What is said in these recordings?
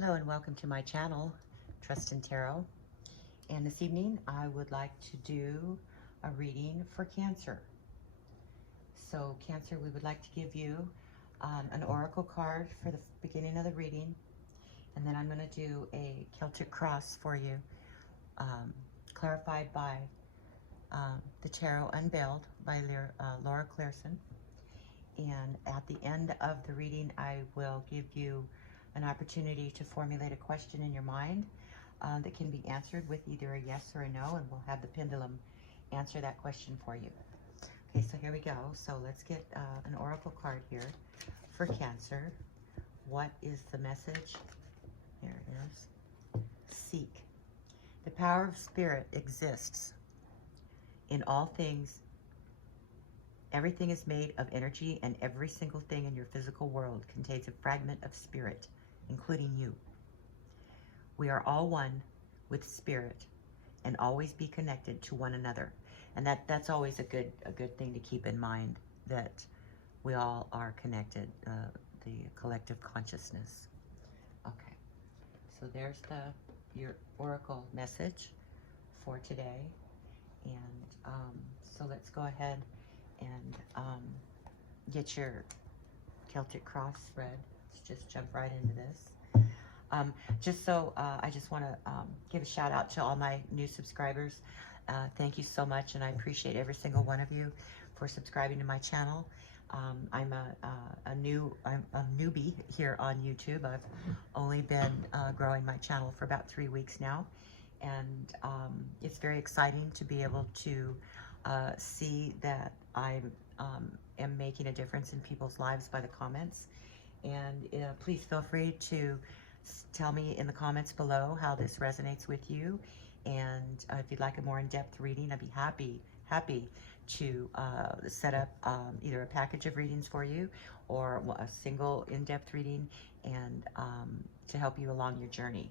Hello and welcome to my channel, Trust in Tarot. And this evening I would like to do a reading for Cancer. So Cancer, we would like to give you an oracle card for the beginning of the reading. And then I'm going to do a Celtic cross for you, clarified by the Tarot Unveiled by Laura Clareson. And at the end of the reading, I will give you an opportunity to formulate a question in your mind that can be answered with either a yes or a no, and we'll have the pendulum answer that question for you. Okay, so here we go. So let's get an oracle card here for Cancer. What is the message? Here it is. Seek. The power of spirit exists in all things. Everything is made of energy, and every single thing in your physical world contains a fragment of spirit, including you. We are all one with spirit and always be connected to one another. And that's always a good thing to keep in mind, that we all are connected, the collective consciousness. Okay, so there's your oracle message for today. And so let's go ahead and get your Celtic cross spread. Let's just jump right into this. I just want to give a shout out to all my new subscribers. Thank you so much, and I appreciate every single one of you for subscribing to my channel. I'm a newbie here on YouTube. I've only been growing my channel for about 3 weeks now, and it's very exciting to be able to see that I am making a difference in people's lives by the comments. And please feel free to tell me in the comments below how this resonates with you. And if you'd like a more in-depth reading, I'd be happy to set up either a package of readings for you or a single in-depth reading, and to help you along your journey.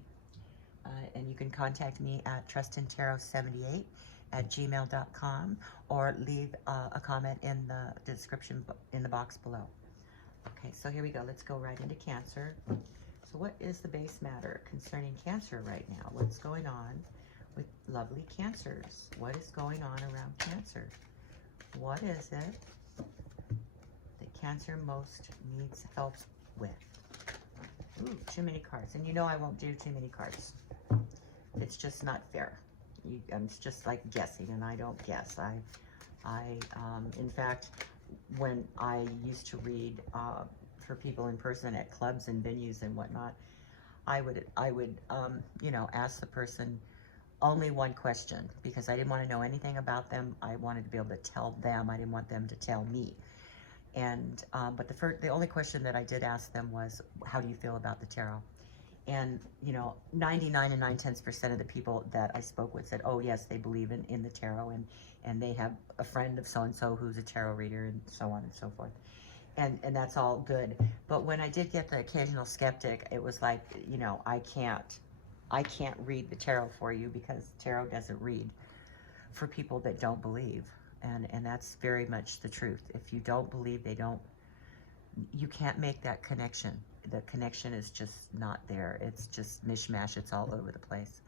And you can contact me at trustintarot78@gmail.com, or leave a comment in the description in the box below. Okay, so here we go. Let's go right into Cancer. So what is the base matter concerning Cancer right now? What's going on with lovely Cancers? What is going on around Cancer? What is it that Cancer most needs help with? Ooh, too many cards. And you know I won't do too many cards. It's just not fair. It's just like guessing, and I don't guess. In fact, when I used to read for people in person at clubs and venues and whatnot, I would ask the person only one question, because I didn't want to know anything about them. I wanted to be able to tell them. I didn't want them to tell me. And but the only question that I did ask them was, how do you feel about the tarot? And 99 and 9/10% of the people that I spoke with said, oh yes, they believe in the tarot, and they have a friend of so-and-so who's a tarot reader, and so on and so forth. And that's all good. But when I did get the occasional skeptic, it was like, I can't read the tarot for you, because tarot doesn't read for people that don't believe. And that's very much the truth. If you don't believe, you can't make that connection. The connection is just not there. It's just mishmash. It's all over the place.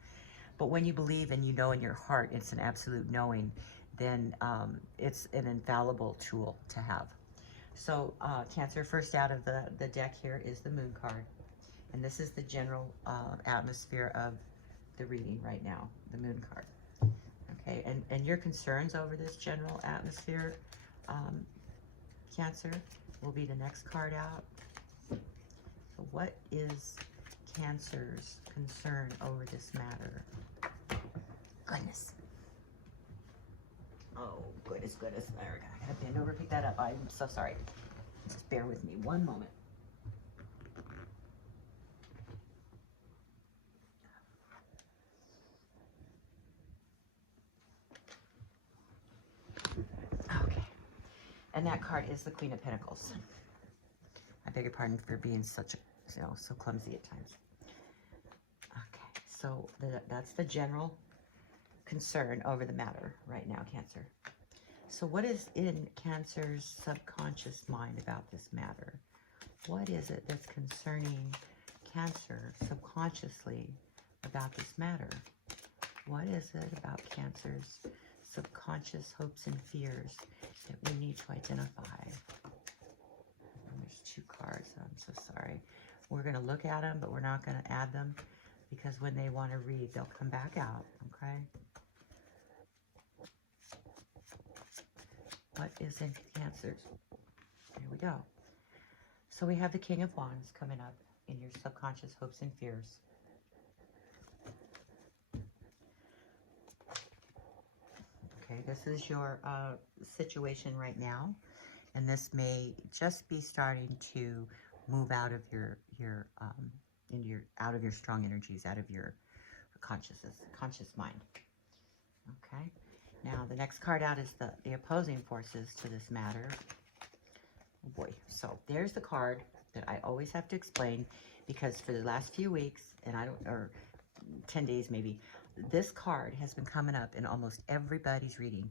But when you believe and you know in your heart it's an absolute knowing, then it's an infallible tool to have. So Cancer, first out of the deck here is the Moon card. And this is the general atmosphere of the reading right now, the Moon card. Okay, and your concerns over this general atmosphere, Cancer, will be the next card out. So what is Cancer's concern over this matter? Goodness. Oh, goodness. There, I gotta bend over, pick that up. I'm so sorry. Just bear with me one moment. Okay. And that card is the Queen of Pentacles. I beg your pardon for being such a, so clumsy at times. Okay, so that's the general concern over the matter right now, Cancer. So what is in Cancer's subconscious mind about this matter? What is it that's concerning Cancer subconsciously about this matter? What is it about Cancer's subconscious hopes and fears that we need to identify? And there's 2 cards. I'm so sorry. We're going to look at them, but we're not going to add them because when they want to read, they'll come back out. Okay? What is in Cancer's? Here we go. So we have the King of Wands coming up in your subconscious hopes and fears. Okay, this is your situation right now, and this may just be starting to move out of your out of your strong energies, out of your conscious mind. Okay. Now the next card out is the opposing forces to this matter. Oh boy. So there's the card that I always have to explain because for the last few weeks, and or 10 days maybe, this card has been coming up in almost everybody's reading.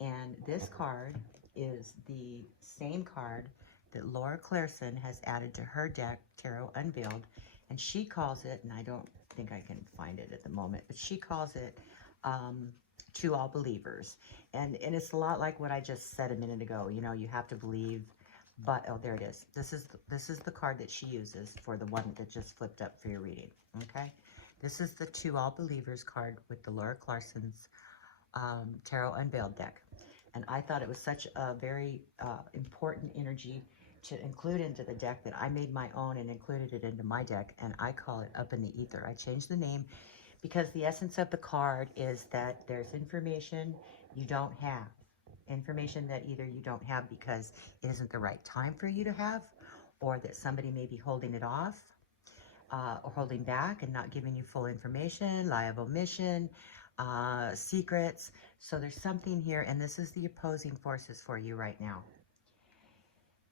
And this card is the same card that Laura Clareson has added to her deck, Tarot Unveiled. And she calls it, and I don't think I can find it at the moment, but she calls it To All Believers. And it's a lot like what I just said a minute ago. You know, you have to believe, but, oh, there it is. This is the card that she uses for the one that just flipped up for your reading, okay? This is the To All Believers card with the Laura Clareson's Tarot Unveiled deck. And I thought it was such a very important energy to include into the deck that I made my own and included it into my deck. And I call it Up in the Ether. I changed the name because the essence of the card is that there's information you don't have. Information that either you don't have because it isn't the right time for you to have, or that somebody may be holding it off. Or holding back and not giving you full information, lie of omission, secrets. So there's something here, and this is the opposing forces for you right now.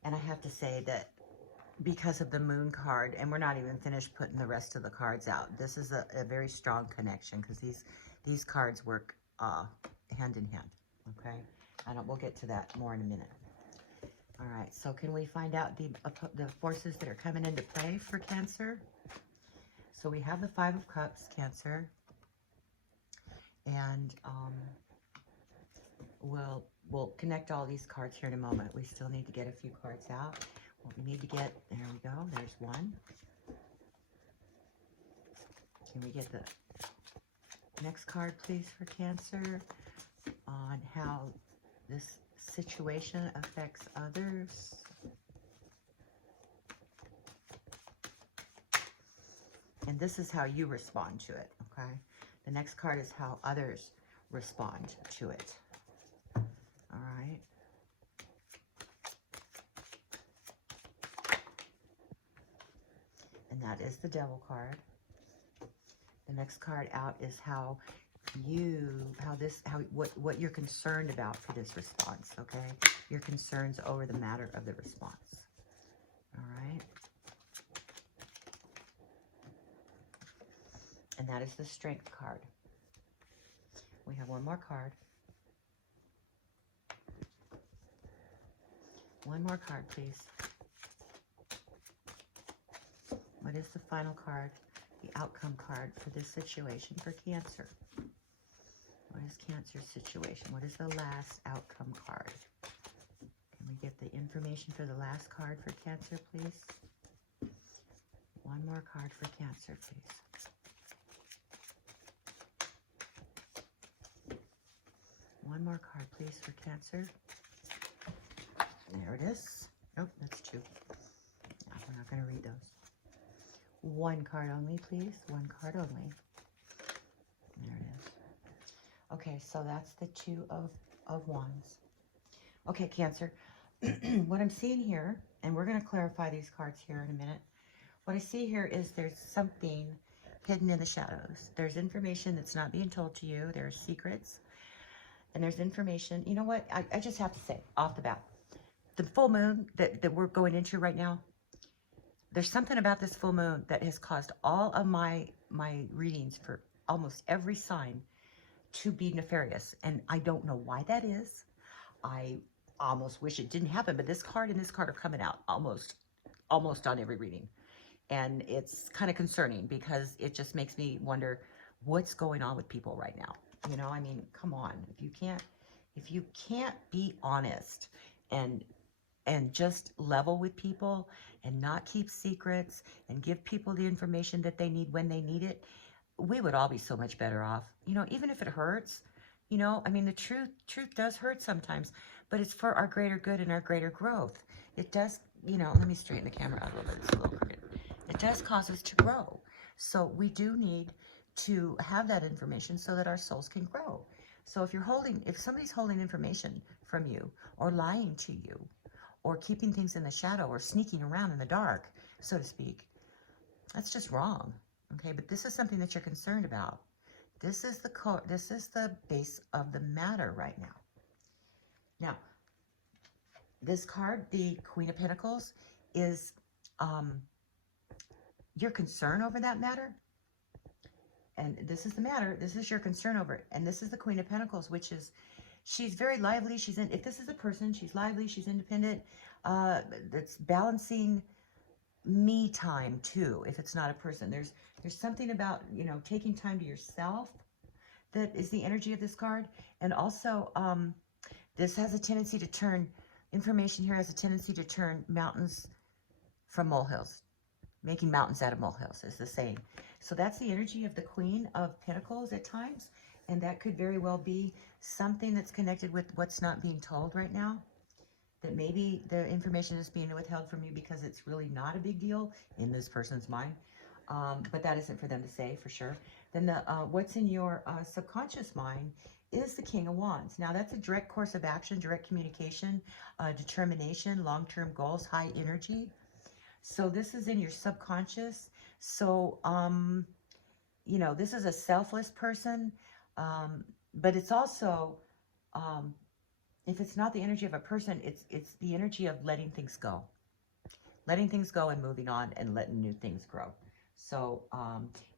And I have to say that because of the Moon card, and we're not even finished putting the rest of the cards out, this is a very strong connection because these cards work hand in hand, okay? We'll get to that more in a minute. All right, so can we find out the forces that are coming into play for Cancer? So we have the 5 of Cups, Cancer, and we'll connect all these cards here in a moment. We still need to get a few cards out. What we need to get, there we go, there's one. Can we get the next card, please, for Cancer, on how this situation affects others? And this is how you respond to it, okay? The next card is how others respond to it. All right. And that is the Devil card. The next card out is what you're concerned about for this response, okay? Your concerns over the matter of the response. All right. And that is the Strength card. We have one more card. One more card, please. What is the final card? The outcome card for this situation for Cancer. What is Cancer's situation? What is the last outcome card? Can we get the information for the last card for Cancer, please? One more card for Cancer, please. One more card, please, for Cancer. There it is. Oh, that's 2. No, we're not going to read those. One card only, please. One card only. There it is. Okay, so that's the 2 of Wands. Okay, Cancer. What I'm seeing here, and we're going to clarify these cards here in a minute. What I see here is there's something hidden in the shadows. There's information that's not being told to you. There's secrets. And there's information. You know what? I just have to say, off the bat, the full moon that we're going into right now, there's something about this full moon that has caused all of my readings for almost every sign to be nefarious. And I don't know why that is. I almost wish it didn't happen, but this card and this card are coming out almost on every reading. And it's kind of concerning because it just makes me wonder what's going on with people right now. You know, I mean, come on. If you can't be honest and just level with people and not keep secrets and give people the information that they need when they need it, we would all be so much better off. You know, even if it hurts, you know, I mean, the truth does hurt sometimes, but it's for our greater good and our greater growth. It does, you know, let me straighten the camera out a little bit. It's a little crooked. It does cause us to grow. So we do need to have that information so that our souls can grow. So if somebody's holding information from you or lying to you or keeping things in the shadow or sneaking around in the dark, so to speak, that's just wrong. Okay, but this is something that you're concerned about. This is the base of the matter right now. Now, this card, the Queen of Pentacles, is your concern over that matter. And this is the matter. This is your concern over it. And this is the Queen of Pentacles, which is, she's very lively. If this is a person, she's lively, she's independent. That's balancing me time too. If it's not a person, there's something about, you know, taking time to yourself that is the energy of this card. And also, this has a tendency to turn, information here has a tendency to turn mountains from molehills. Making mountains out of molehills is the saying. So that's the energy of the Queen of Pentacles at times. And that could very well be something that's connected with what's not being told right now. That maybe the information is being withheld from you because it's really not a big deal in this person's mind. But that isn't for them to say for sure. Then what's in your subconscious mind is the King of Wands. Now that's a direct course of action, direct communication, determination, long-term goals, high energy. So this is in your subconscious. So, you know, this is a selfless person, but it's also, if it's not the energy of a person, it's the energy of letting things go. Letting things go and moving on and letting new things grow. So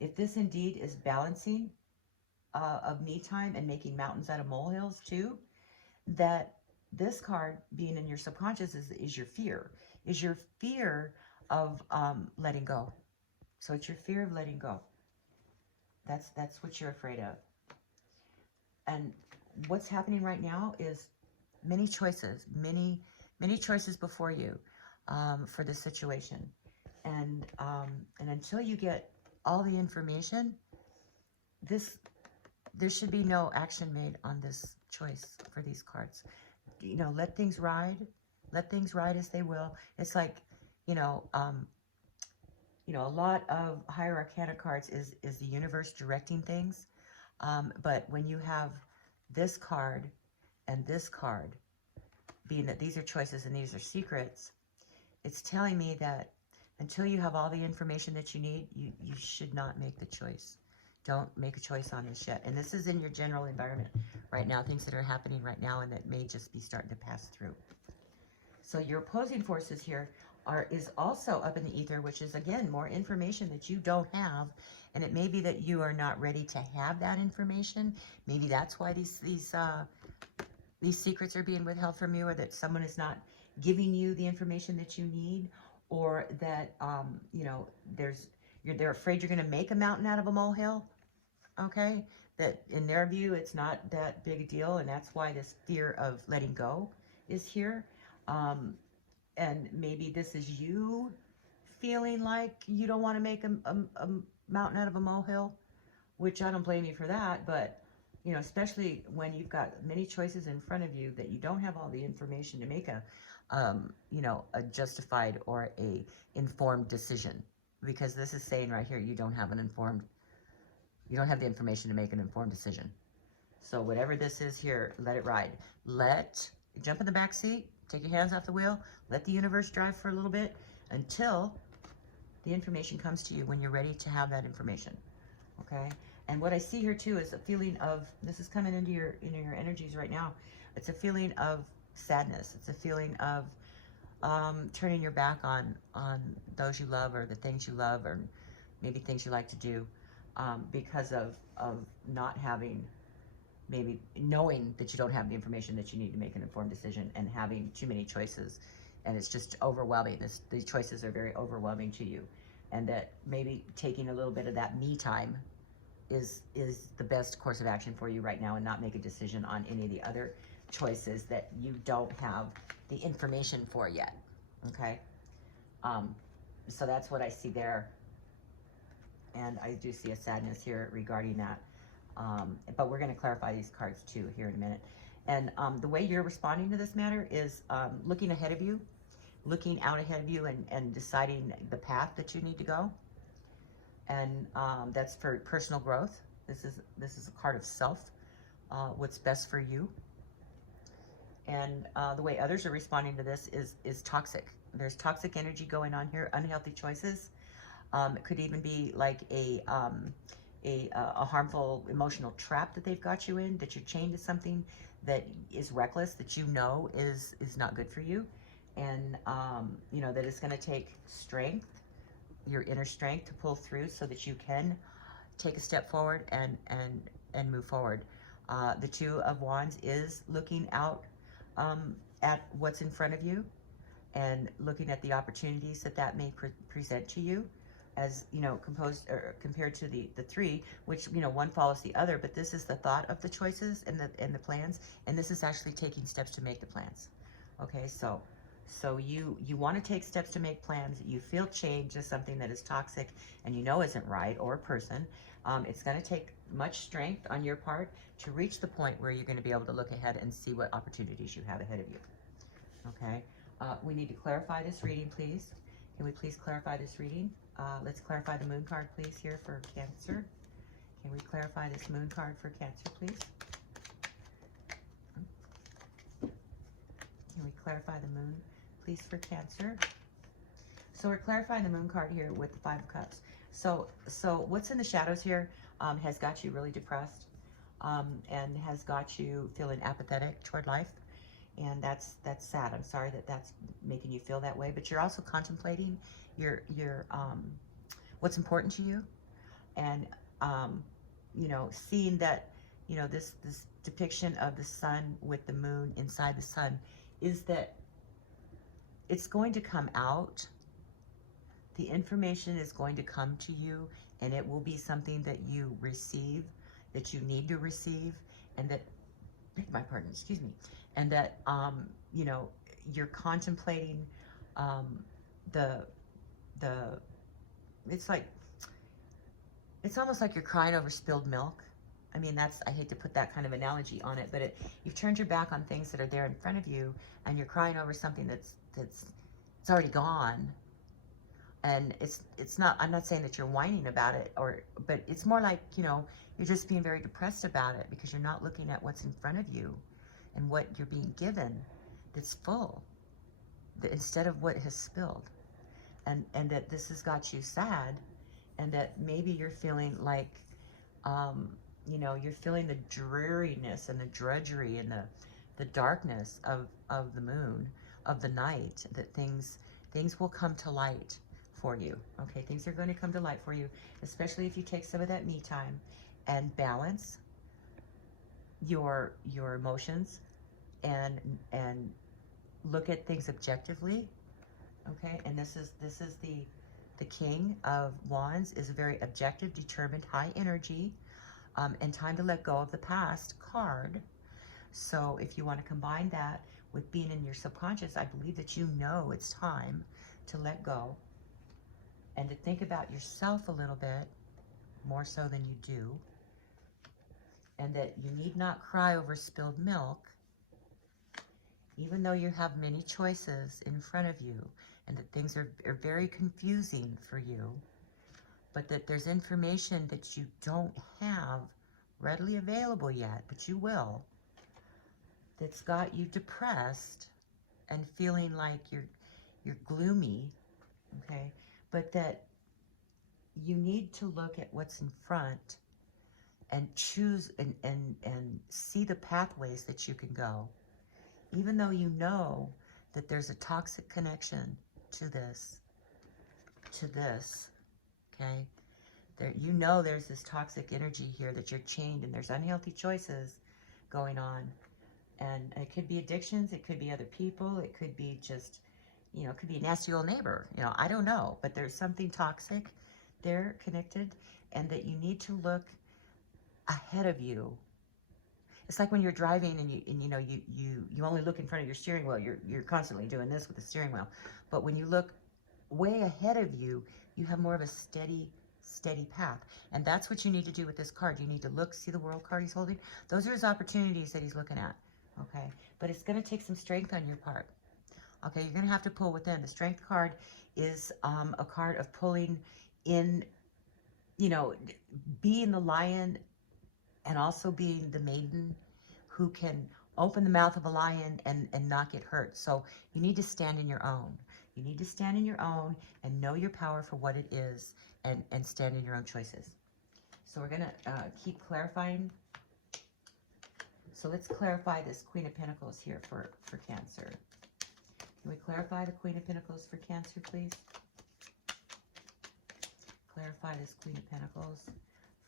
if this indeed is balancing of me time and making mountains out of molehills too, that this card being in your subconscious is your fear. Is your fear of letting go. So it's your fear of letting go. That's what you're afraid of. And what's happening right now is many choices before you for this situation. And until you get all the information, there should be no action made on this choice for these cards. You know, let things ride as they will. It's like, you know, a lot of higher arcana cards is the universe directing things. But when you have this card and this card, being that these are choices and these are secrets, it's telling me that until you have all the information that you need, you should not make the choice. Don't make a choice on this yet. And this is in your general environment right now, things that are happening right now and that may just be starting to pass through. So your opposing forces here is also up in the ether, which is, again, more information that you don't have. And it may be that you are not ready to have that information. Maybe that's why these secrets are being withheld from you, or that someone is not giving you the information that you need, or that, you know, they're afraid you're going to make a mountain out of a molehill. Okay? That in their view, it's not that big a deal. And that's why this fear of letting go is here. And maybe this is you feeling like you don't want to make a mountain out of a molehill, which I don't blame you for that. But, you know, especially when you've got many choices in front of you that you don't have all the information to make you know, a justified or a informed decision. Because this is saying right here, you don't have the information to make an informed decision. So whatever this is here, let it ride. Jump in the back seat, take your hands off the wheel, let the universe drive for a little bit until the information comes to you when you're ready to have that information. Okay? And what I see here too is a feeling of, this is coming into your energies right now. It's a feeling of sadness. It's a feeling of turning your back on those you love, or the things you love, or maybe things you like to do, because of not having, maybe knowing that you don't have the information that you need to make an informed decision, and having too many choices, and it's just overwhelming. The choices are very overwhelming to you. and that maybe taking a little bit of that me time is the best course of action for you right now, and not make a decision on any of the other choices that you don't have the information for yet. Okay, so that's what I see there, and I do see a sadness here regarding that. But we're going to clarify these cards too here in a minute. And the way you're responding to this matter is looking ahead of you, looking out ahead of you, and deciding the path that you need to go. And that's for personal growth. This is a card of self, what's best for you. And the way others are responding to this is toxic. There's toxic energy going on here, unhealthy choices. It could even be like a harmful emotional trap that they've got you in, that you're chained to something that is reckless, that you know is not good for you. And you know that it's going to take strength, your inner strength, to pull through so that you can take a step forward and move forward. The Two of Wands is looking out at what's in front of you and looking at the opportunities that may present to you, as you know, compared to the three, which, you know, one follows the other, but this is the thought of the choices and the plans, and this is actually taking steps to make the plans. Okay, so you want to take steps to make plans. You feel chained to something that is toxic and you know isn't right, or a person. It's going to take much strength on your part to reach the point where you're going to be able to look ahead and see what opportunities you have ahead of you. Okay, we need to clarify this reading, please. Can we please clarify this reading? Let's clarify the moon card, please, here for Cancer. Can we clarify this moon card for Cancer, please? Can we clarify the moon, please, for Cancer? So we're clarifying the moon card here with the Five of Cups. So what's in the shadows here has got you really depressed, and has got you feeling apathetic toward life. And that's sad. I'm sorry that that's making you feel that way, but you're also contemplating your what's important to you, and you know, seeing that, you know, this depiction of the sun with the moon inside the sun is that it's going to come out. The information is going to come to you, and it will be something that you receive, that you need to receive, and that, beg my pardon, excuse me, and that you know, you're contemplating it's almost like you're crying over spilled milk. I mean, I hate to put that kind of analogy on it, but you've turned your back on things that are there in front of you, and you're crying over something that's it's already gone. And it's not, I'm not saying that you're whining about it, but it's more like, you know, you're just being very depressed about it because you're not looking at what's in front of you and what you're being given that's full, instead of what has spilled. And that this has got you sad, and that maybe you're feeling like, you know, you're feeling the dreariness and the drudgery and the darkness of the moon, of the night, that things will come to light for you. Okay, things are going to come to light for you, especially if you take some of that me time and balance your emotions and look at things objectively. Okay, and this is the King of Wands is a very objective, determined, high energy, and time to let go of the past card. So if you want to combine that with being in your subconscious, I believe that you know it's time to let go and to think about yourself a little bit more so than you do, and that you need not cry over spilled milk, even though you have many choices in front of you, and that things are very confusing for you, but that there's information that you don't have readily available yet, but you will, that's got you depressed and feeling like you're gloomy, okay? But that you need to look at what's in front and choose and see the pathways that you can go, even though you know that there's a toxic connection to this, okay? You know there's this toxic energy here, that you're chained, and there's unhealthy choices going on. And it could be addictions, it could be other people, it could be just, you know, it could be a nasty old neighbor, you know, I don't know, but there's something toxic there connected, and that you need to look ahead of you. It's like when you're driving and you know, you only look in front of your steering wheel. You're constantly doing this with the steering wheel. But when you look way ahead of you, you have more of a steady path. And that's what you need to do with this card. You need to look, see the world card he's holding? Those are his opportunities that he's looking at. Okay? But it's going to take some strength on your part. Okay? You're going to have to pull within. The strength card is a card of pulling in, you know, being the lion and also being the maiden who can open the mouth of a lion and not get hurt. So you need to stand in your own. You need to stand in your own and know your power for what it is, and stand in your own choices. So we're going to keep clarifying. So let's clarify this Queen of Pentacles here for Cancer. Can we clarify the Queen of Pentacles for Cancer, please? Clarify this Queen of Pentacles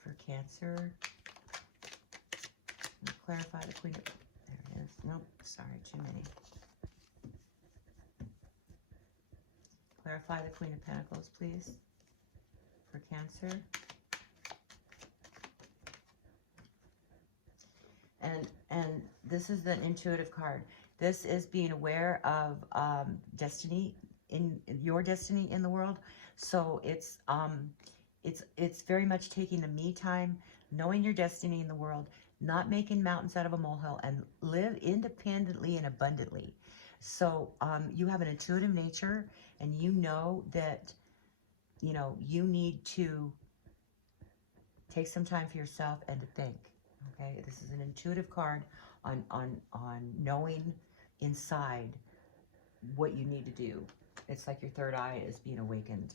for Cancer. Clarify the Queen of... There it is. Nope, sorry, too many. Clarify the Queen of Pentacles, please, for Cancer. And this is the intuitive card. This is being aware of destiny, in your destiny in the world. So it's very much taking the me time, knowing your destiny in the world, not making mountains out of a molehill, and live independently and abundantly. So you have an intuitive nature, and you know that, you know, you need to take some time for yourself and to think. Okay, this is an intuitive card on knowing inside what you need to do. It's like your third eye is being awakened.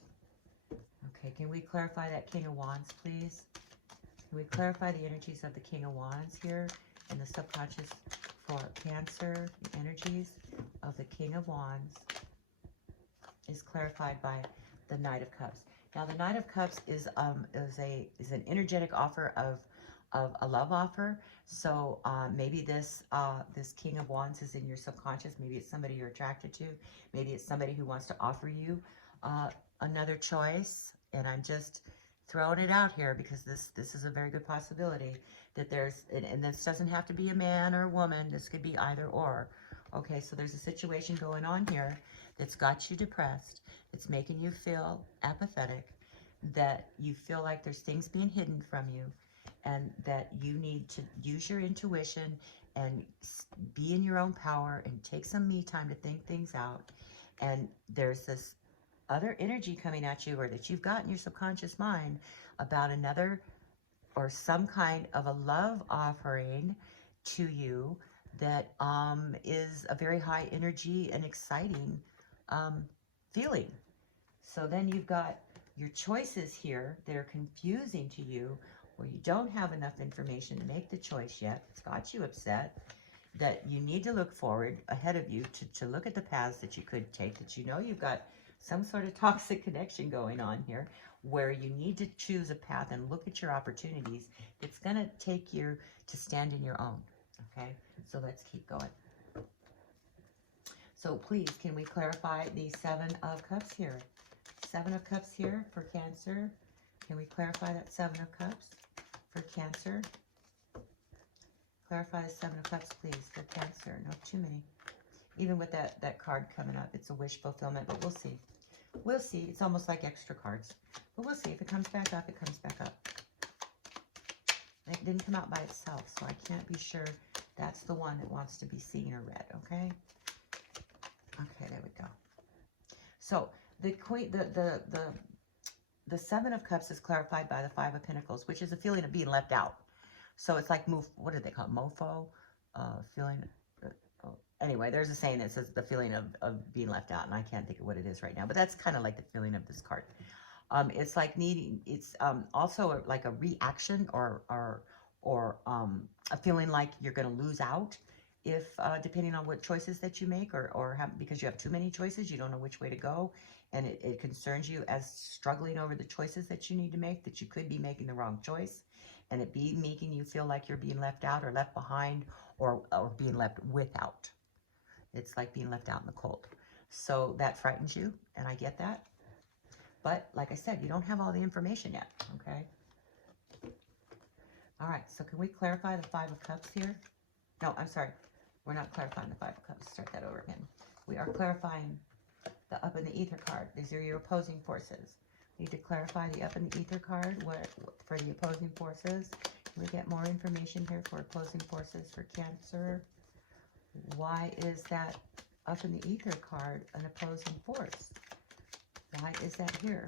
Okay, can we clarify that King of Wands, please? Can we clarify the energies of the King of Wands here and the subconscious for Cancer? The energies of the King of Wands is clarified by the Knight of Cups. Now, the Knight of Cups is an energetic offer of a love offer. So maybe this King of Wands is in your subconscious. Maybe it's somebody you're attracted to. Maybe it's somebody who wants to offer you another choice. And I'm just throwing it out here because this is a very good possibility that there's, and this doesn't have to be a man or a woman. This could be either or. Okay, so there's a situation going on here that's got you depressed. It's making you feel apathetic, that you feel like there's things being hidden from you, and that you need to use your intuition and be in your own power and take some me time to think things out. And there's this other energy coming at you, or that you've got in your subconscious mind, about another or some kind of a love offering to you that is a very high energy and exciting feeling. So then you've got your choices here that are confusing to you, where you don't have enough information to make the choice yet. It's got you upset, that you need to look forward ahead of you to look at the paths that you could take, that you know you've got some sort of toxic connection going on here, where you need to choose a path and look at your opportunities. It's going to take you to stand in your own. Okay, so let's keep going. So please, can we clarify the Seven of Cups here? Seven of Cups here for Cancer. Can we clarify that Seven of Cups for Cancer? Clarify the Seven of Cups, please, for Cancer. Not too many. Even with that card coming up, it's a wish fulfillment, but we'll see. We'll see. It's almost like extra cards. But we'll see. If it comes back up, it comes back up. It didn't come out by itself, so I can't be sure that's the one that wants to be seen or read, okay? Okay, there we go. So the Queen, the Seven of Cups is clarified by the Five of Pentacles, which is a feeling of being left out. So it's like what do they call it? Mofo? Feeling. Anyway, there's a saying that says the feeling of being left out, and I can't think of what it is right now, but that's kind of like the feeling of this card. It's like needing, it's also like a reaction or a feeling like you're going to lose out if, depending on what choices that you make, or because you have too many choices, you don't know which way to go, and it concerns you as struggling over the choices that you need to make, that you could be making the wrong choice, and it be making you feel like you're being left out or left behind, or being left without. It's like being left out in the cold. So that frightens you, and I get that. But like I said, you don't have all the information yet, okay? All right, so can we clarify the Five of Cups here? No, I'm sorry. We're not clarifying the Five of Cups. Start that over again. We are clarifying the Up in the Ether card. These are your opposing forces. We need to clarify the Up in the Ether card what for the opposing forces. Can we get more information here for opposing forces for Cancer? Why is that Up in the Ether card an opposing force? Why is that here?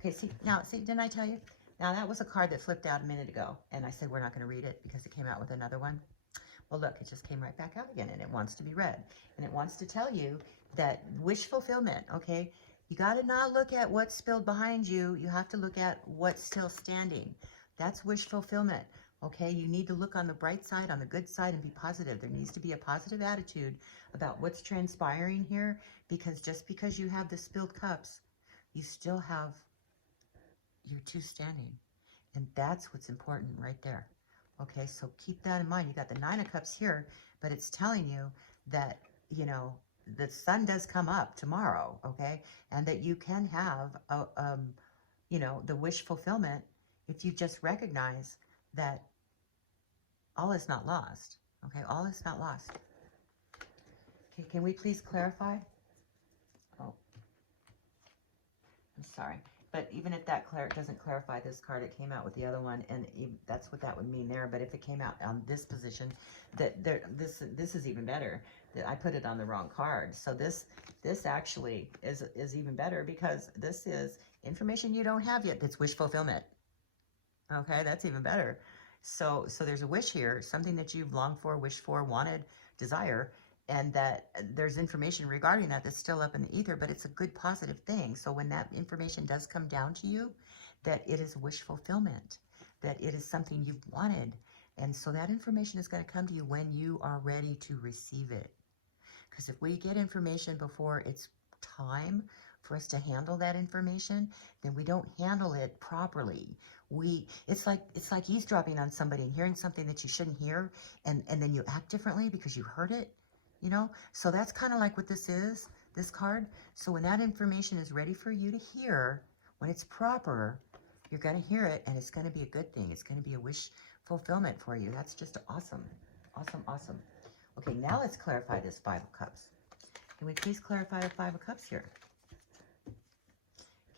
Okay, see, didn't I tell you? Now, that was a card that flipped out a minute ago, and I said we're not going to read it because it came out with another one. Well, look, it just came right back out again, and it wants to be read. And it wants to tell you that wish fulfillment, okay? You got to not look at what's spilled behind you. You have to look at what's still standing. That's wish fulfillment, okay? You need to look on the bright side, on the good side, and be positive. There needs to be a positive attitude about what's transpiring here, because just because you have the spilled cups, you still have your two standing. And that's what's important right there. Okay, so keep that in mind. You got the Nine of Cups here, but it's telling you that, you know, the sun does come up tomorrow, okay? And that you can have, you know, the wish fulfillment if you just recognize that all is not lost, okay? All is not lost. Okay, can we please clarify? Oh, I'm sorry. But even if that doesn't clarify this card, it came out with the other one, and that's what that would mean there. But if it came out on this position, this is even better. I put it on the wrong card. So this actually is even better, because this is information you don't have yet. It's wish fulfillment. Okay, that's even better. So there's a wish here, something that you've longed for, wished for, wanted, desire, and that there's information regarding that that's still up in the ether, but it's a good positive thing. So when that information does come down to you, that it is wish fulfillment, that it is something you've wanted. And so that information is going to come to you when you are ready to receive it. Because if we get information before it's time for us to handle that information, then we don't handle it properly. It's like eavesdropping on somebody and hearing something that you shouldn't hear, and then you act differently because you heard it, you know? So that's kind of like what this is, this card. So when that information is ready for you to hear, when it's proper, you're going to hear it, and it's going to be a good thing. It's going to be a wish fulfillment for you. That's just awesome. Awesome, awesome. Okay, now let's clarify this Five of Cups. Can we please clarify the Five of Cups here?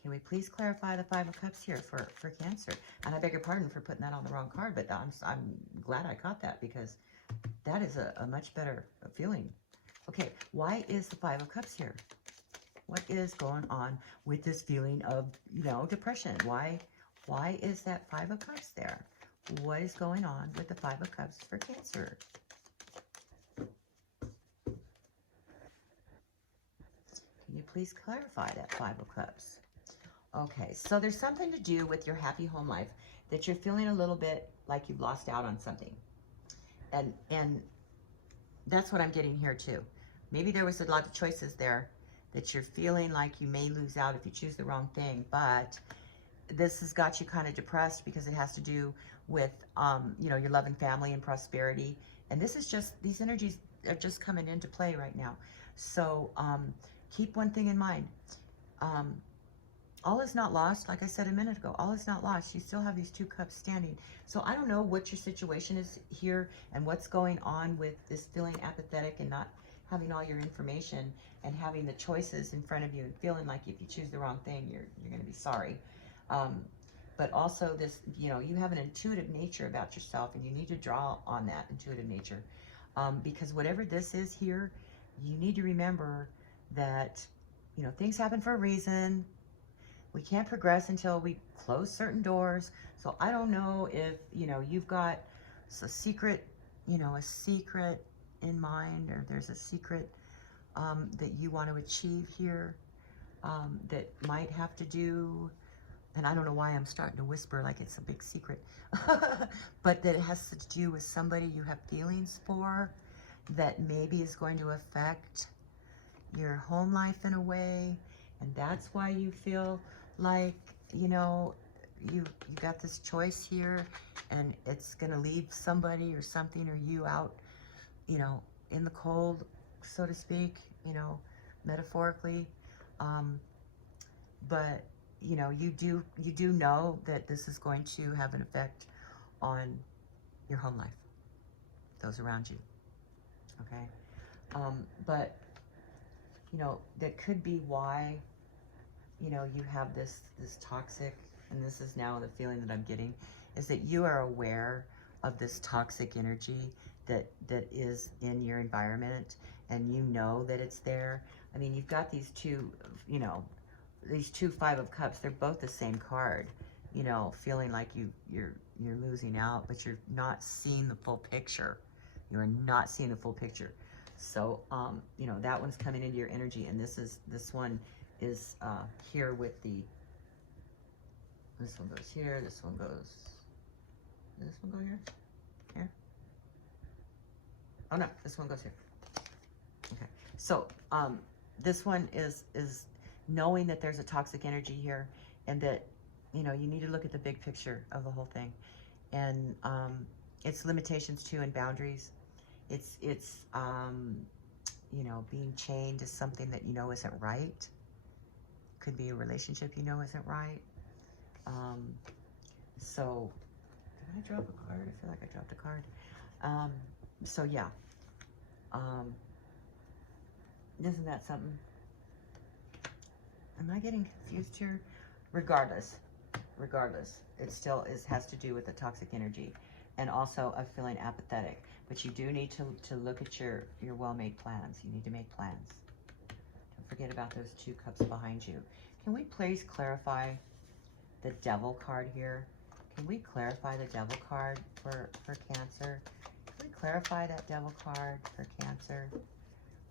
Can we please clarify the Five of Cups here for Cancer? And I beg your pardon for putting that on the wrong card, but I'm glad I caught that, because that is a much better feeling. Okay, why is the Five of Cups here? What is going on with this feeling of, you know, depression? Why is that Five of Cups there? What is going on with the Five of Cups for Cancer? Can you please clarify that Five of Cups? Okay, so there's something to do with your happy home life, that you're feeling a little bit like you've lost out on something. And that's what I'm getting here too. Maybe there was a lot of choices there that you're feeling like you may lose out if you choose the wrong thing, but this has got you kind of depressed because it has to do with, you know, your love and family and prosperity. And this is just, these energies are just coming into play right now. So keep one thing in mind. All is not lost. Like I said a minute ago, all is not lost. You still have these two cups standing. So I don't know what your situation is here and what's going on with this feeling apathetic and not having all your information and having the choices in front of you and feeling like if you choose the wrong thing, you're going to be sorry. But also this, you know, you have an intuitive nature about yourself, and you need to draw on that intuitive nature. Because whatever this is here, you need to remember that, you know, things happen for a reason. We can't progress until we close certain doors. So I don't know if, you know, you've got a secret, you know, a secret in mind, or there's a secret that you want to achieve here that might have to do, and I don't know why I'm starting to whisper like it's a big secret, but that it has to do with somebody you have feelings for that maybe is going to affect your home life in a way. And that's why you feel like, you know, you got this choice here, and it's going to leave somebody or something or you out, you know, in the cold, so to speak, you know. metaphorically, but you know, you do know that this is going to have an effect on your home life, those around you. Okay, but you know, that could be why, you know, you have this toxic, and this is now the feeling that I'm getting, is that you are aware of this toxic energy that is in your environment, and you know that it's there. I mean, you've got these two, you know, these two Five of Cups. They're both the same card. You know, feeling like you're losing out, but you're not seeing the full picture. You're not seeing the full picture. So, you know, that one's coming into your energy, and this one is here with the. This one goes here. This one goes. Does this one go here? Here? Oh no, this one goes here. Okay. So, this one is knowing that there's a toxic energy here, and that, you know, you need to look at the big picture of the whole thing, and it's limitations too and boundaries. It's you know, being chained to something that you know isn't right. Could be a relationship you know isn't right. So, did I drop a card? I feel like I dropped a card. So yeah. Isn't that something? Am I getting confused here? Regardless, it still has to do with the toxic energy, and also of feeling apathetic. But you do need to look at your well-made plans. You need to make plans. Don't forget about those two cups behind you. Can we please clarify the Devil card here? Can we clarify the Devil card for Cancer? Can we clarify that Devil card for Cancer?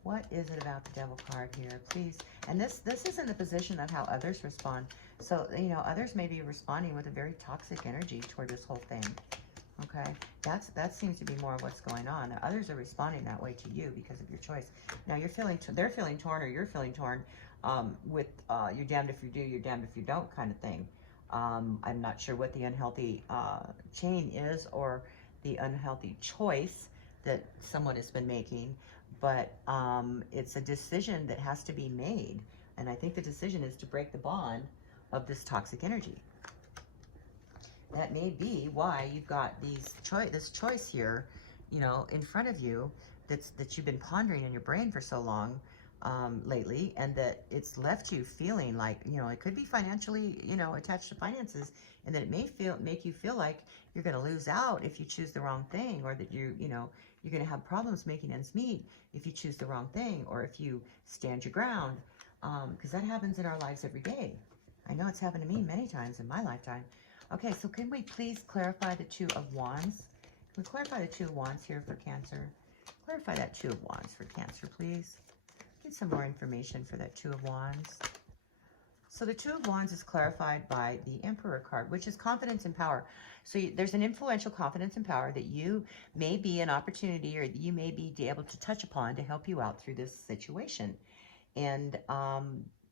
What is it about the Devil card here, please? And this isn't the position of how others respond. So, you know, others may be responding with a very toxic energy toward this whole thing. Okay, that seems to be more of what's going on. Others are responding that way to you because of your choice. Now they're feeling torn, or you're feeling torn with you're damned if you do, you're damned if you don't kind of thing. I'm not sure what the unhealthy chain is, or the unhealthy choice that someone has been making, but it's a decision that has to be made, and I think the decision is to break the bond of this toxic energy. That may be why you've got this choice here, you know, in front of you, that you've been pondering in your brain for so long lately, and that it's left you feeling like, you know, it could be financially, you know, attached to finances, and that it may make you feel like you're going to lose out if you choose the wrong thing, or that you're going to have problems making ends meet if you choose the wrong thing, or if you stand your ground, because that happens in our lives every day. I know it's happened to me many times in my lifetime. Okay, so can we please clarify the Two of Wands? Can we clarify the Two of Wands here for Cancer? Clarify that Two of Wands for Cancer, please. Get some more information for that Two of Wands. So the Two of Wands is clarified by the Emperor card, which is confidence and power. So there's an influential confidence and power that you may be an opportunity, or that you may be able to touch upon to help you out through this situation. And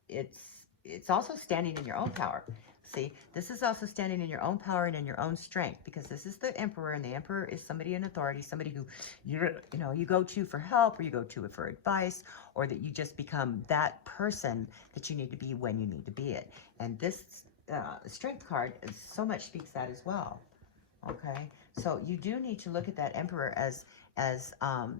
it's also standing in your own power. See, this is also standing in your own power and in your own strength, because this is the Emperor, and the Emperor is somebody in authority, somebody who you go to for help, or you go to for advice, or that you just become that person that you need to be when you need to be it. And this Strength card so much speaks that as well. Okay, so you do need to look at that Emperor as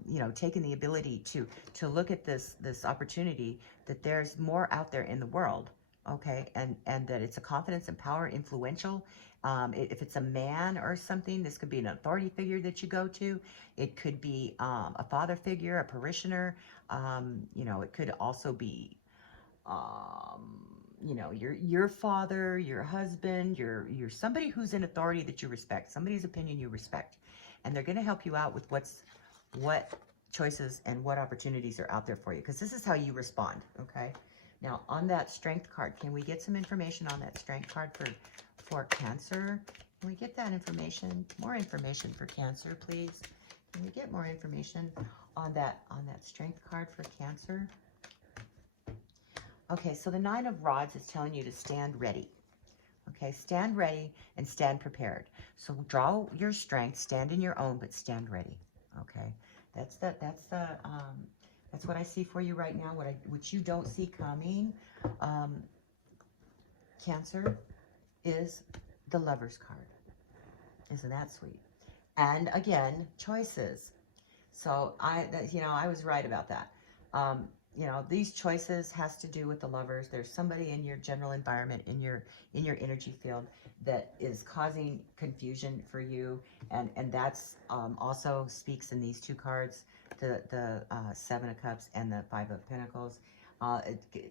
you know, taking the ability to look at this opportunity, that there's more out there in the world. Okay, and that it's a confidence and power, influential. If it's a man or something, this could be an authority figure that you go to. It could be a father figure, a parishioner. You know, it could also be you know, your father, your husband, you're somebody who's in authority that you respect, somebody's opinion you respect, and they're going to help you out with what choices and what opportunities are out there for you, because this is how you respond. Okay, now on that Strength card, can we get some information on that Strength card for Cancer? Can we get that information, more information for Cancer, please? Can we get more information on that Strength card for Cancer? Okay, so the Nine of Rods is telling you to stand ready. Okay, stand ready and stand prepared. So draw your strength, stand in your own, but stand ready. Okay, that's That's what I see for you right now. Which you don't see coming, Cancer, is the Lover's card. Isn't that sweet? And again, choices. So I was right about that. These choices has to do with the Lovers. There's somebody in your general environment, in your energy field, that is causing confusion for you, and that's also speaks in these two cards, the Seven of Cups and the Five of Pentacles.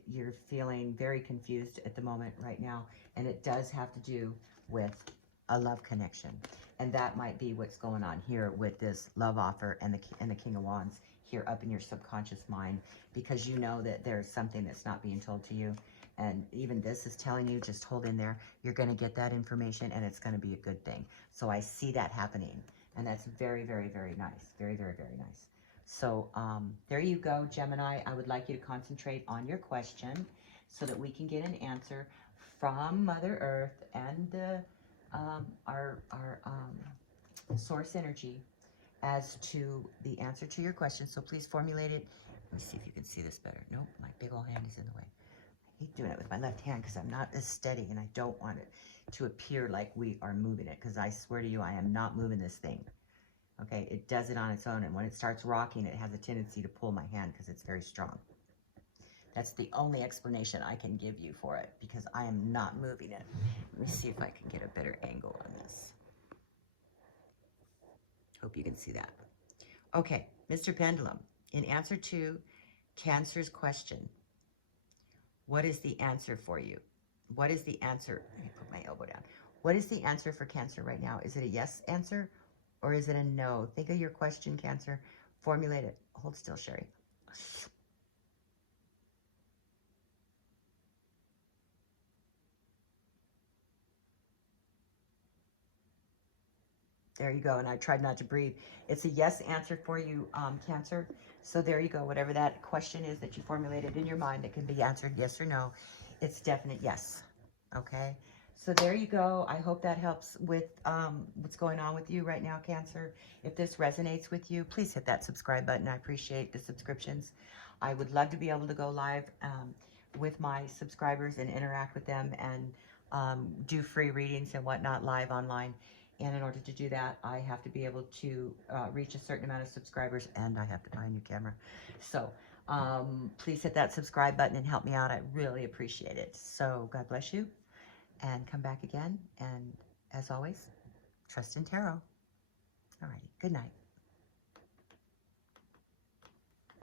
You're feeling very confused at the moment right now, and it does have to do with a love connection. And that might be what's going on here with this love offer and the King of Wands here up in your subconscious mind, because you know that there's something that's not being told to you. And even this is telling you, just hold in there. You're going to get that information, and it's going to be a good thing. So I see that happening, and that's very, very, very nice. Very, very, very nice. So there you go, Gemini. I would like you to concentrate on your question so that we can get an answer from Mother Earth and the our source energy as to the answer to your question. So please formulate it. Let me see if you can see this better. Nope, my big old hand is in the way. I hate doing it with my left hand because I'm not as steady, and I don't want it to appear like we are moving it, because I swear to you, I am not moving this thing. Okay, it does it on its own, and when it starts rocking, it has a tendency to pull my hand because it's very strong. That's the only explanation I can give you for it, because I am not moving it. Let me see if I can get a better angle on this. Hope you can see that. Okay, Mr. Pendulum, in answer to Cancer's question, what is the answer for you? What is the answer? Let me put my elbow down. What is the answer for Cancer right now? Is it a yes answer or is it a no? Think of your question, Cancer. Formulate it. Hold still, Sherry. There you go. And I tried not to breathe. It's a yes answer for you, Cancer. So there you go. Whatever that question is that you formulated in your mind that can be answered yes or no, it's definite yes. Okay. So there you go. I hope that helps with what's going on with you right now, Cancer. If this resonates with you, please hit that subscribe button. I appreciate the subscriptions. I would love to be able to go live with my subscribers and interact with them and do free readings and whatnot live online. And in order to do that, I have to be able to reach a certain amount of subscribers, and I have to buy a new camera. So please hit that subscribe button and help me out. I really appreciate it. So God bless you, and come back again. And as always, trust in tarot. All righty. Good night.